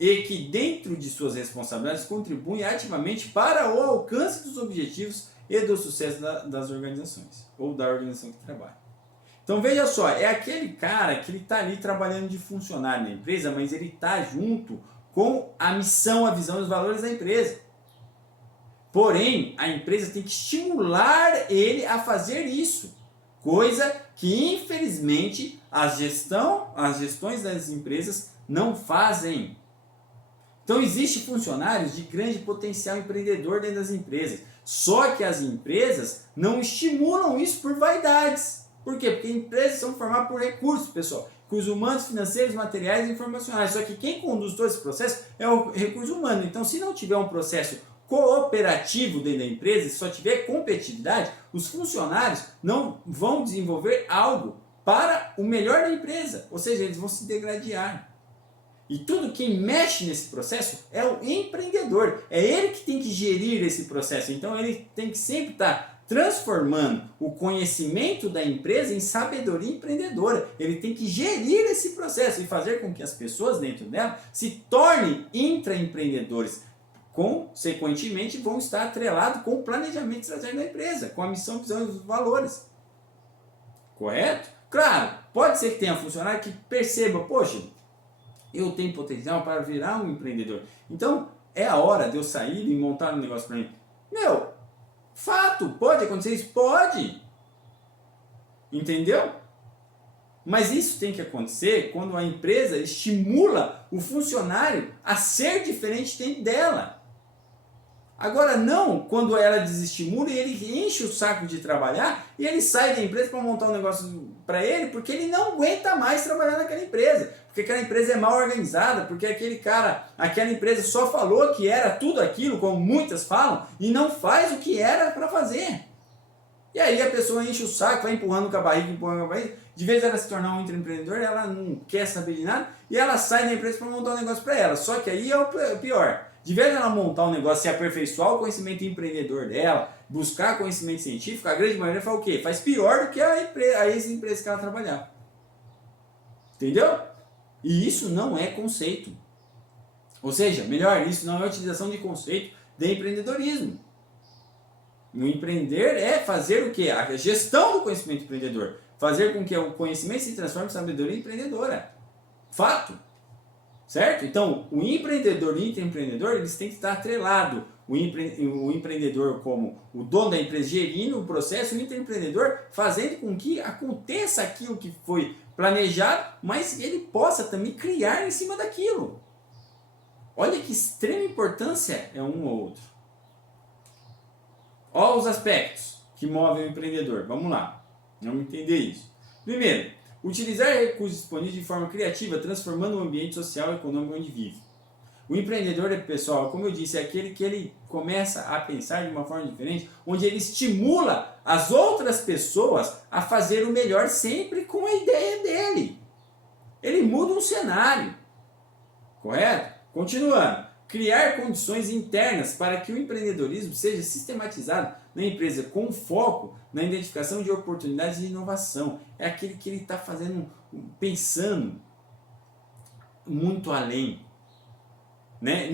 e que, dentro de suas responsabilidades, contribuem ativamente para o alcance dos objetivos e do sucesso das organizações ou da organização que trabalha. Então veja só, é aquele cara que ele está ali trabalhando de funcionário na empresa, mas ele está junto com a missão, a visão e os valores da empresa. Porém, a empresa tem que estimular ele a fazer isso. Coisa que, infelizmente, as gestões das empresas não fazem. Então, existem funcionários de grande potencial empreendedor dentro das empresas. Só que as empresas não estimulam isso por vaidades. Por quê? Porque empresas são formadas por recursos, pessoal. Recursos humanos, financeiros, materiais e informacionais. Só que quem conduz todo esse processo é o recurso humano. Então, se não tiver um processo cooperativo dentro da empresa, se só tiver competitividade, os funcionários não vão desenvolver algo para o melhor da empresa. Ou seja, eles vão se degradar. E tudo quem mexe nesse processo é o empreendedor. É ele que tem que gerir esse processo. Então ele tem que sempre estar transformando o conhecimento da empresa em sabedoria empreendedora. Ele tem que gerir esse processo e fazer com que as pessoas dentro dela se tornem intraempreendedores. Consequentemente, vão estar atrelados com o planejamento estratégico da empresa, com a missão, visão e os valores. Correto? Claro, pode ser que tenha funcionário que perceba, poxa, eu tenho potencial para virar um empreendedor. Então, é a hora de eu sair e montar um negócio para mim. Meu, fato, pode acontecer isso? Pode. Entendeu? Mas isso tem que acontecer quando a empresa estimula o funcionário a ser diferente dentro dela. Agora não quando ela desestimula e ele enche o saco de trabalhar e ele sai da empresa para montar um negócio para ele porque ele não aguenta mais trabalhar naquela empresa. Porque aquela empresa é mal organizada, porque aquela empresa só falou que era tudo aquilo, como muitas falam, e não faz o que era para fazer. E aí a pessoa enche o saco, vai empurrando com a barriga, de vez ela se tornar um intraempreendedor, ela não quer saber de nada, e ela sai da empresa para montar um negócio para ela. Só que aí é o pior. De vez ela montar um negócio, se aperfeiçoar o conhecimento empreendedor dela, buscar conhecimento científico, a grande maioria faz o quê? Faz pior do que a ex-empresa que ela trabalhava. Entendeu? E isso não é conceito. Ou seja, melhor, isso não é utilização de conceito de empreendedorismo. O empreender é fazer o quê? A gestão do conhecimento empreendedor. Fazer com que o conhecimento se transforme em sabedoria empreendedora. Fato. Certo? Então, o empreendedor e o intraempreendedor, eles têm que estar atrelados. O empreendedor como o dono da empresa gerindo o processo, o intraempreendedor fazendo com que aconteça aquilo que foi planejado, mas ele possa também criar em cima daquilo. Olha que extrema importância é um ou outro. Olha os aspectos que movem o empreendedor. Vamos lá, vamos entender isso. Primeiro, utilizar recursos disponíveis de forma criativa, transformando o ambiente social e econômico onde vive. O empreendedor, pessoal, como eu disse, é aquele que ele começa a pensar de uma forma diferente, onde ele estimula as outras pessoas a fazer o melhor sempre com a ideia dele. Ele muda um cenário. Correto? Continuando. Criar condições internas para que o empreendedorismo seja sistematizado na empresa com foco na identificação de oportunidades de inovação. É aquele que ele está fazendo, pensando muito além. Né?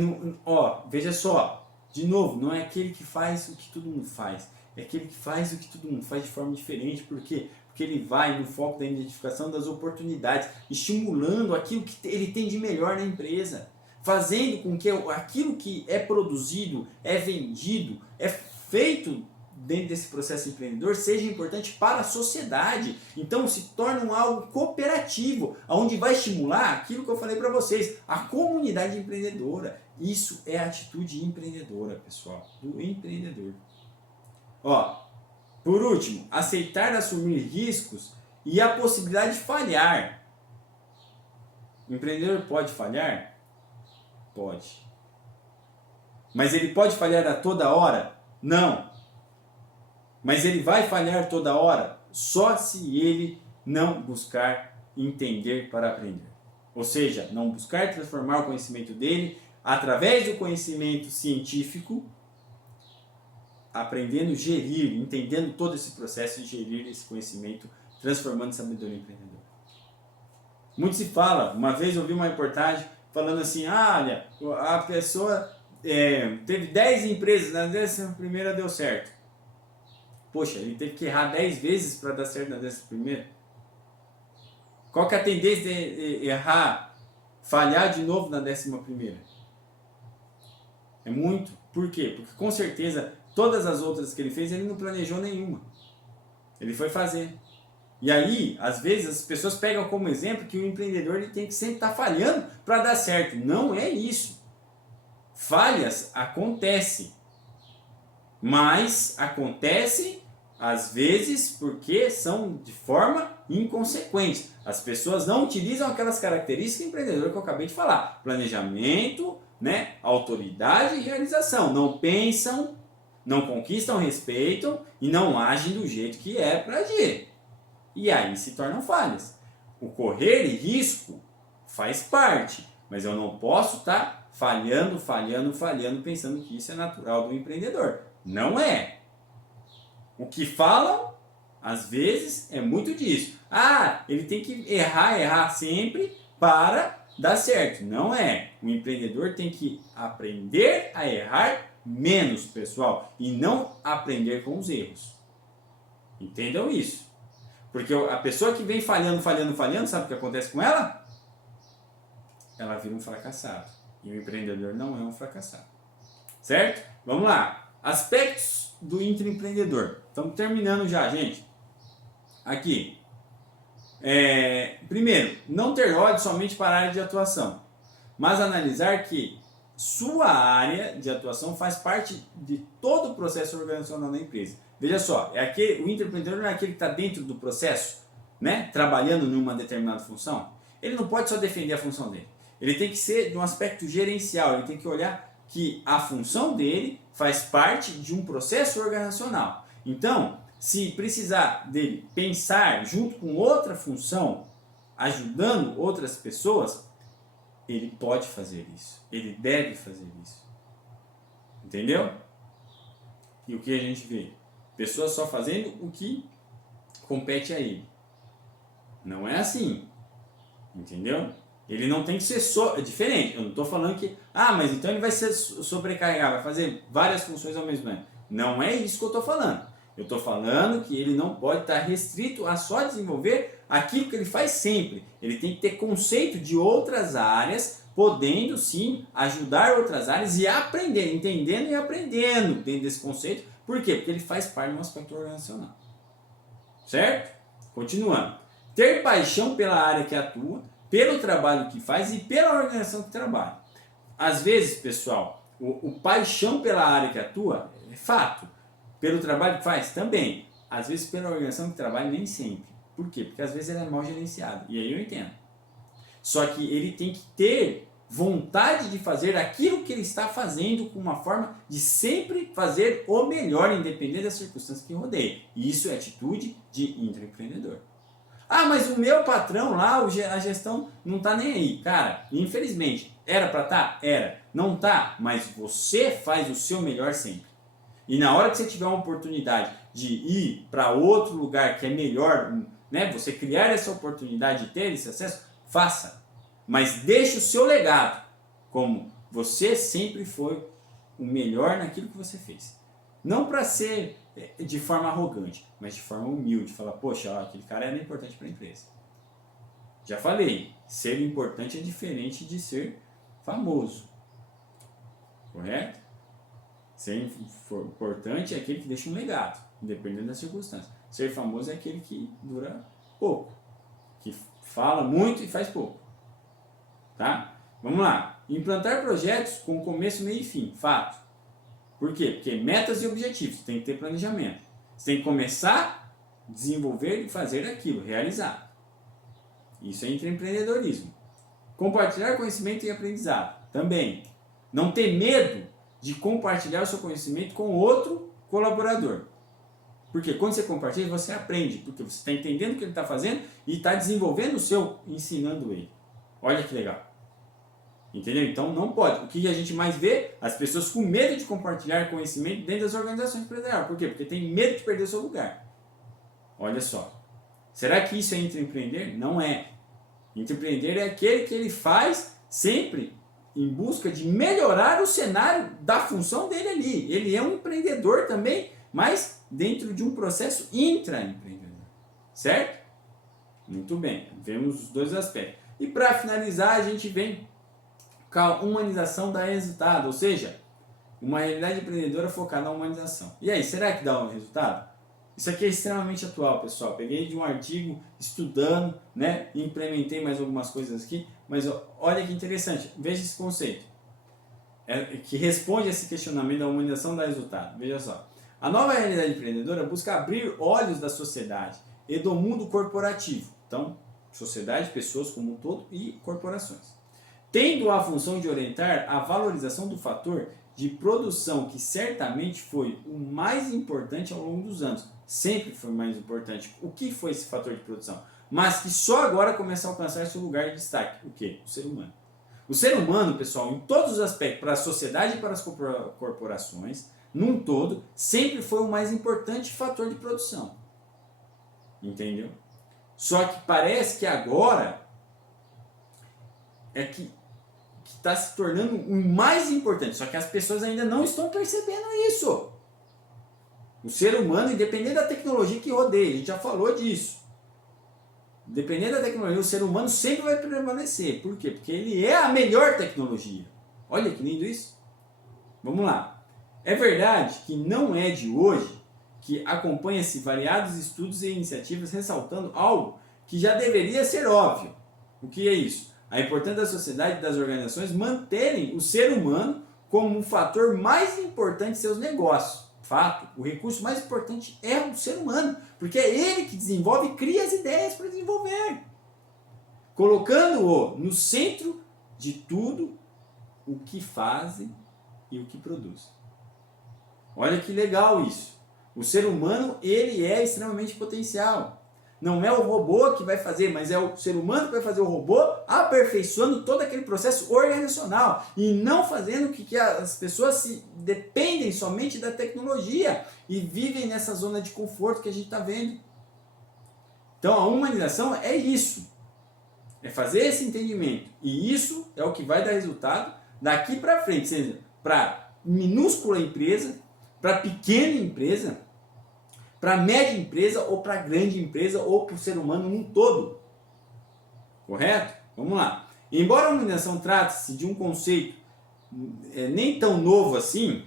Veja só, de novo, não é aquele que faz o que todo mundo faz, é aquele que faz o que todo mundo faz de forma diferente. Por quê? Porque ele vai no foco da identificação das oportunidades, estimulando aquilo que ele tem de melhor na empresa, fazendo com que aquilo que é produzido, é vendido, é feito dentro desse processo empreendedor seja importante para a sociedade. Então se torna algo cooperativo, onde vai estimular aquilo que eu falei para vocês, a comunidade empreendedora. Isso é a atitude empreendedora, pessoal, do empreendedor. Por último, aceitar assumir riscos e a possibilidade de falhar. O empreendedor pode falhar? Pode. Mas ele pode falhar a toda hora? Não. Mas ele vai falhar toda hora só se ele não buscar entender para aprender. Ou seja, não buscar transformar o conhecimento dele através do conhecimento científico, aprendendo a gerir, entendendo todo esse processo de gerir esse conhecimento, transformando em sabedoria empreendedora. Muito se fala, uma vez eu vi uma reportagem falando assim, olha, a pessoa teve 10 empresas, na 11ª deu certo. Poxa, ele teve que errar 10 vezes para dar certo na 11ª. Qual que é a tendência de errar, falhar de novo na 11ª? É muito. Por quê? Porque com certeza todas as outras que ele fez, ele não planejou nenhuma. Ele foi fazer. E aí, às vezes, as pessoas pegam como exemplo que o empreendedor ele tem que sempre estar falhando para dar certo. Não é isso. Falhas acontecem. Mas acontece às vezes porque são de forma inconsequente. As pessoas não utilizam aquelas características do empreendedor que eu acabei de falar. Planejamento, né, autoridade e realização. Não pensam, não conquistam respeito e não agem do jeito que é para agir. E aí se tornam falhas. O correr risco faz parte, mas eu não posso estar falhando, pensando que isso é natural do empreendedor. Não é. O que falam, às vezes, é muito disso. Ah, ele tem que errar sempre para dar certo. Não é. O empreendedor tem que aprender a errar menos, pessoal, e não aprender com os erros. Entendam isso. Porque a pessoa que vem falhando, sabe o que acontece com ela? Ela vira um fracassado. E o empreendedor não é um fracassado. Certo? Vamos lá. Aspectos do intraempreendedor. Estamos terminando já, gente. Aqui. Primeiro, não ter ódio somente para a área de atuação, mas analisar que sua área de atuação faz parte de todo o processo organizacional da empresa. Veja só, o intraempreendedor não é aquele que está dentro do processo, né, trabalhando numa determinada função. Ele não pode só defender a função dele. Ele tem que ser de um aspecto gerencial, ele tem que olhar que a função dele faz parte de um processo organizacional. Então, se precisar dele pensar junto com outra função, ajudando outras pessoas, ele pode fazer isso. Ele deve fazer isso. Entendeu? E o que a gente vê? Pessoas só fazendo o que compete a ele. Não é assim. Entendeu? Ele não tem que ser é diferente. Eu não estou falando que... mas então ele vai ser sobrecarregar, vai fazer várias funções ao mesmo tempo. Não é isso que eu estou falando. Eu estou falando que ele não pode estar restrito a só desenvolver aquilo que ele faz sempre. Ele tem que ter conceito de outras áreas, podendo sim ajudar outras áreas e aprender, entendendo e aprendendo dentro desse conceito. Por quê? Porque ele faz parte de um aspecto organizacional. Certo? Continuando. Ter paixão pela área que atua, pelo trabalho que faz e pela organização que trabalha. Às vezes, pessoal, o paixão pela área que atua é fato. Pelo trabalho que faz? Também. Às vezes pela organização que trabalha, nem sempre. Por quê? Porque às vezes ela é mal gerenciada. E aí eu entendo. Só que ele tem que ter vontade de fazer aquilo que ele está fazendo com uma forma de sempre fazer o melhor, independente das circunstâncias que rodeia. E isso é atitude de intraempreendedor. Mas o meu patrão lá, a gestão não está nem aí. Cara, infelizmente, era para estar? Era. Não está, mas você faz o seu melhor sempre. E na hora que você tiver uma oportunidade de ir para outro lugar que é melhor, né, você criar essa oportunidade de ter esse acesso, faça. Mas deixe o seu legado, como você sempre foi o melhor naquilo que você fez. Não para ser de forma arrogante, mas de forma humilde. Falar, poxa, aquele cara era importante para a empresa. Já falei, ser importante é diferente de ser famoso. Correto? Ser importante é aquele que deixa um legado, independente das circunstâncias. Ser famoso é aquele que dura pouco, que fala muito e faz pouco. Tá? Vamos lá. Implantar projetos com começo, meio e fim. Fato. Por quê? Porque metas e objetivos. Tem que ter planejamento. Você tem que começar, desenvolver e fazer aquilo, realizar. Isso é intraempreendedorismo. Compartilhar conhecimento e aprendizado. Também. Não ter medo de compartilhar o seu conhecimento com outro colaborador. Porque quando você compartilha, você aprende. Porque você está entendendo o que ele está fazendo e está desenvolvendo o seu, ensinando ele. Olha que legal. Entendeu? Então não pode. O que a gente mais vê? As pessoas com medo de compartilhar conhecimento dentro das organizações empresariais. Por quê? Porque tem medo de perder o seu lugar. Olha só. Será que isso é intraempreender? Não é. Intraempreender é aquele que ele faz sempre em busca de melhorar o cenário da função dele ali. Ele é um empreendedor também, mas dentro de um processo intraempreendedor. Certo? Muito bem, vemos os dois aspectos. E para finalizar, a gente vem com a humanização da resultado, ou seja, uma realidade empreendedora focada na humanização. E aí, será que dá um resultado? Isso aqui é extremamente atual, pessoal. Peguei de um artigo estudando, né, e implementei mais algumas coisas aqui, mas olha que interessante, veja esse conceito, que responde a esse questionamento da humanização da resultado. Veja só, a nova realidade empreendedora busca abrir olhos da sociedade e do mundo corporativo. Então, sociedade, pessoas como um todo e corporações. Tendo a função de orientar a valorização do fator de produção, que certamente foi o mais importante ao longo dos anos. Sempre foi o mais importante. O que foi esse fator de produção? Mas que só agora começa a alcançar seu lugar de destaque. O quê? O ser humano. O ser humano, pessoal, em todos os aspectos, para a sociedade e para as corporações, num todo, sempre foi o mais importante fator de produção. Entendeu? Só que parece que agora é que está se tornando o mais importante. Só que as pessoas ainda não estão percebendo isso. O ser humano, independente da tecnologia que rodeia, a gente já falou disso. Independente da tecnologia, o ser humano sempre vai prevalecer. Por quê? Porque ele é a melhor tecnologia. Olha que lindo isso. Vamos lá. É verdade que não é de hoje que acompanha-se variados estudos e iniciativas ressaltando algo que já deveria ser óbvio. O que é isso? A importância da sociedade e das organizações manterem o ser humano como um fator mais importante de seus negócios. Fato, o recurso mais importante é o ser humano, porque é ele que desenvolve e cria as ideias para desenvolver. Colocando-o no centro de tudo o que fazem e o que produzem. Olha que legal isso. O ser humano, ele é extremamente potencial. Não é o robô que vai fazer, mas é o ser humano que vai fazer o robô, aperfeiçoando todo aquele processo organizacional e não fazendo que as pessoas se dependem somente da tecnologia e vivem nessa zona de conforto que a gente está vendo. Então a humanização é isso, é fazer esse entendimento, e isso é o que vai dar resultado daqui para frente, seja para minúscula empresa, para pequena empresa, para média empresa ou para grande empresa ou para o ser humano num todo. Correto? Vamos lá. Embora a humanização trate-se de um conceito nem tão novo assim,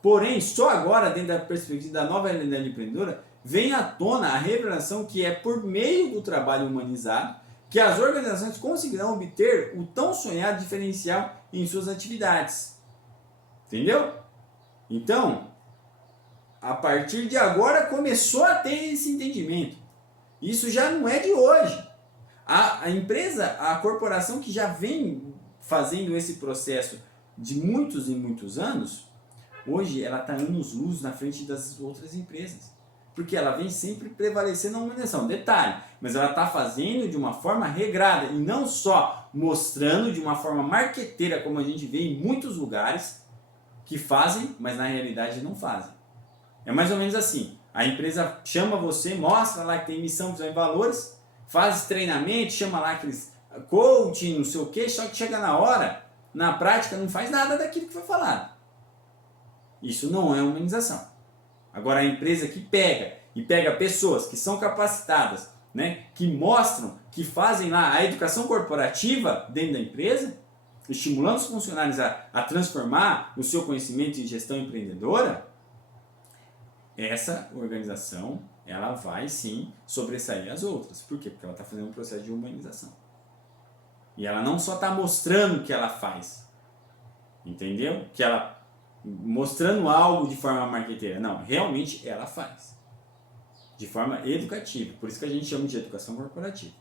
porém, só agora, dentro da perspectiva da nova realidade empreendedora, vem à tona a revelação que é por meio do trabalho humanizado que as organizações conseguirão obter o tão sonhado diferencial em suas atividades. Entendeu? Então, a partir de agora começou a ter esse entendimento. Isso já não é de hoje. A empresa, a corporação que já vem fazendo esse processo de muitos e muitos anos, hoje ela está anos-luz na frente das outras empresas. Porque ela vem sempre prevalecendo a humanização. Detalhe, mas ela está fazendo de uma forma regrada e não só mostrando de uma forma marqueteira, como a gente vê em muitos lugares, que fazem, mas na realidade não fazem. É mais ou menos assim, a empresa chama você, mostra lá que tem missão, visão e valores, faz treinamento, chama lá aqueles coaching, não sei o que, só que chega na hora, na prática não faz nada daquilo que foi falado. Isso não é humanização. Agora a empresa que pega pessoas que são capacitadas, né, que mostram, que fazem lá a educação corporativa dentro da empresa, estimulando os funcionários a transformar o seu conhecimento em gestão empreendedora, essa organização ela vai sim sobressair as outras. Por quê? Porque ela está fazendo um processo de humanização. E ela não só está mostrando o que ela faz, entendeu? Que ela mostrando algo de forma marqueteira. Não, realmente ela faz. De forma educativa. Por isso que a gente chama de educação corporativa.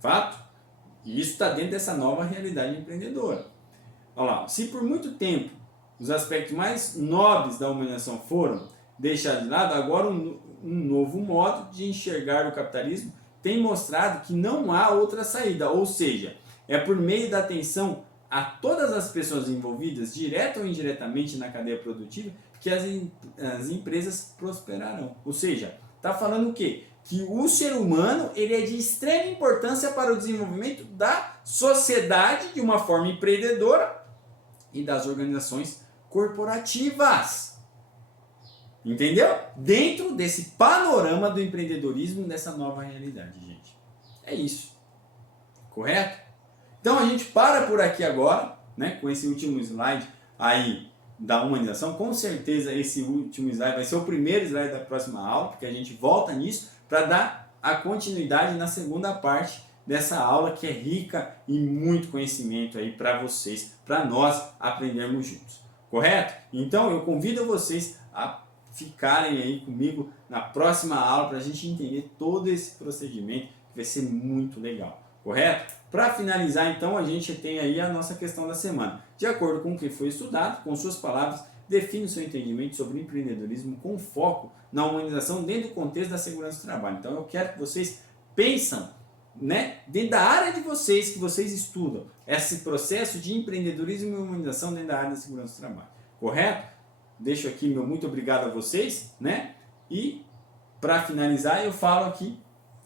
Fato? E isso está dentro dessa nova realidade empreendedora. Olha lá, se por muito tempo os aspectos mais nobres da humanização foram deixados de lado, agora um novo modo de enxergar o capitalismo tem mostrado que não há outra saída. Ou seja, é por meio da atenção a todas as pessoas envolvidas, direta ou indiretamente na cadeia produtiva, que as empresas prosperarão. Ou seja, está falando o quê? Que o ser humano ele é de extrema importância para o desenvolvimento da sociedade de uma forma empreendedora e das organizações corporativas. Entendeu? Dentro desse panorama do empreendedorismo, dessa nova realidade, gente. É isso. Correto? Então a gente para por aqui agora, né, com esse último slide aí da humanização. Com certeza esse último slide vai ser o primeiro slide da próxima aula, porque a gente volta nisso para dar a continuidade na segunda parte dessa aula que é rica em muito conhecimento aí para vocês, para nós aprendermos juntos. Correto? Então eu convido vocês a ficarem aí comigo na próxima aula para a gente entender todo esse procedimento, que vai ser muito legal. Correto? Para finalizar, então, a gente tem aí a nossa questão da semana. De acordo com o que foi estudado, com suas palavras, define o seu entendimento sobre empreendedorismo com foco na humanização dentro do contexto da segurança do trabalho. Então, eu quero que vocês pensem, né, dentro da área de vocês, que vocês estudam, esse processo de empreendedorismo e humanização dentro da área da segurança do trabalho. Correto? Deixo aqui meu muito obrigado a vocês, né? E, para finalizar, eu falo aqui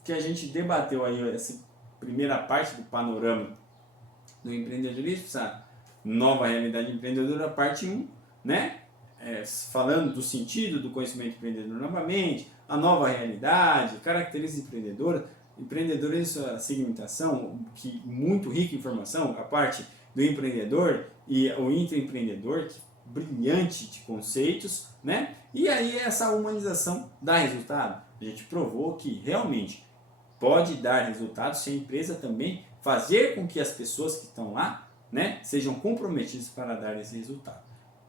que a gente debateu aí essa primeira parte do panorama do empreendedorismo, essa nova realidade empreendedora, parte 1, né? Falando do sentido do conhecimento empreendedor novamente, a nova realidade, características empreendedorismo, a segmentação, que muito rica em informação, a parte do empreendedor e o intraempreendedor, que brilhante de conceitos, né? E aí essa humanização dá resultado. A gente provou que realmente pode dar resultado se a empresa também fazer com que as pessoas que estão lá, né, sejam comprometidas para dar esse resultado.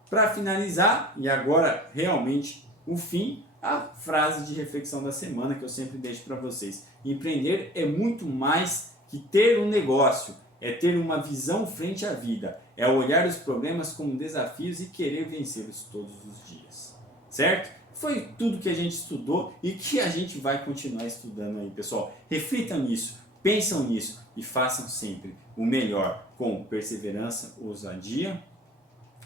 Para finalizar, e agora realmente o fim, a frase de reflexão da semana que eu sempre deixo para vocês. Empreender é muito mais que ter um negócio, é ter uma visão frente à vida, é olhar os problemas como desafios e querer vencê-los todos os dias. Certo? Foi tudo que a gente estudou e que a gente vai continuar estudando aí, pessoal. Reflitam nisso, pensam nisso e façam sempre o melhor com perseverança, ousadia,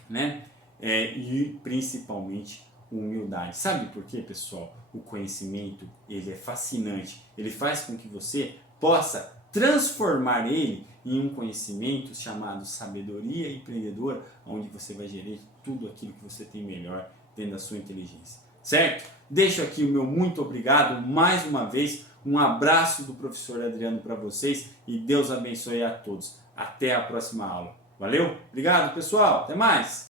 né? E principalmente humildade. Sabe por quê, pessoal? O conhecimento, ele é fascinante. Ele faz com que você possa transformar ele em um conhecimento chamado sabedoria empreendedora, onde você vai gerir tudo aquilo que você tem melhor dentro da sua inteligência. Certo? Deixo aqui o meu muito obrigado mais uma vez. Um abraço do professor Adriano para vocês e Deus abençoe a todos. Até a próxima aula. Valeu? Obrigado, pessoal. Até mais.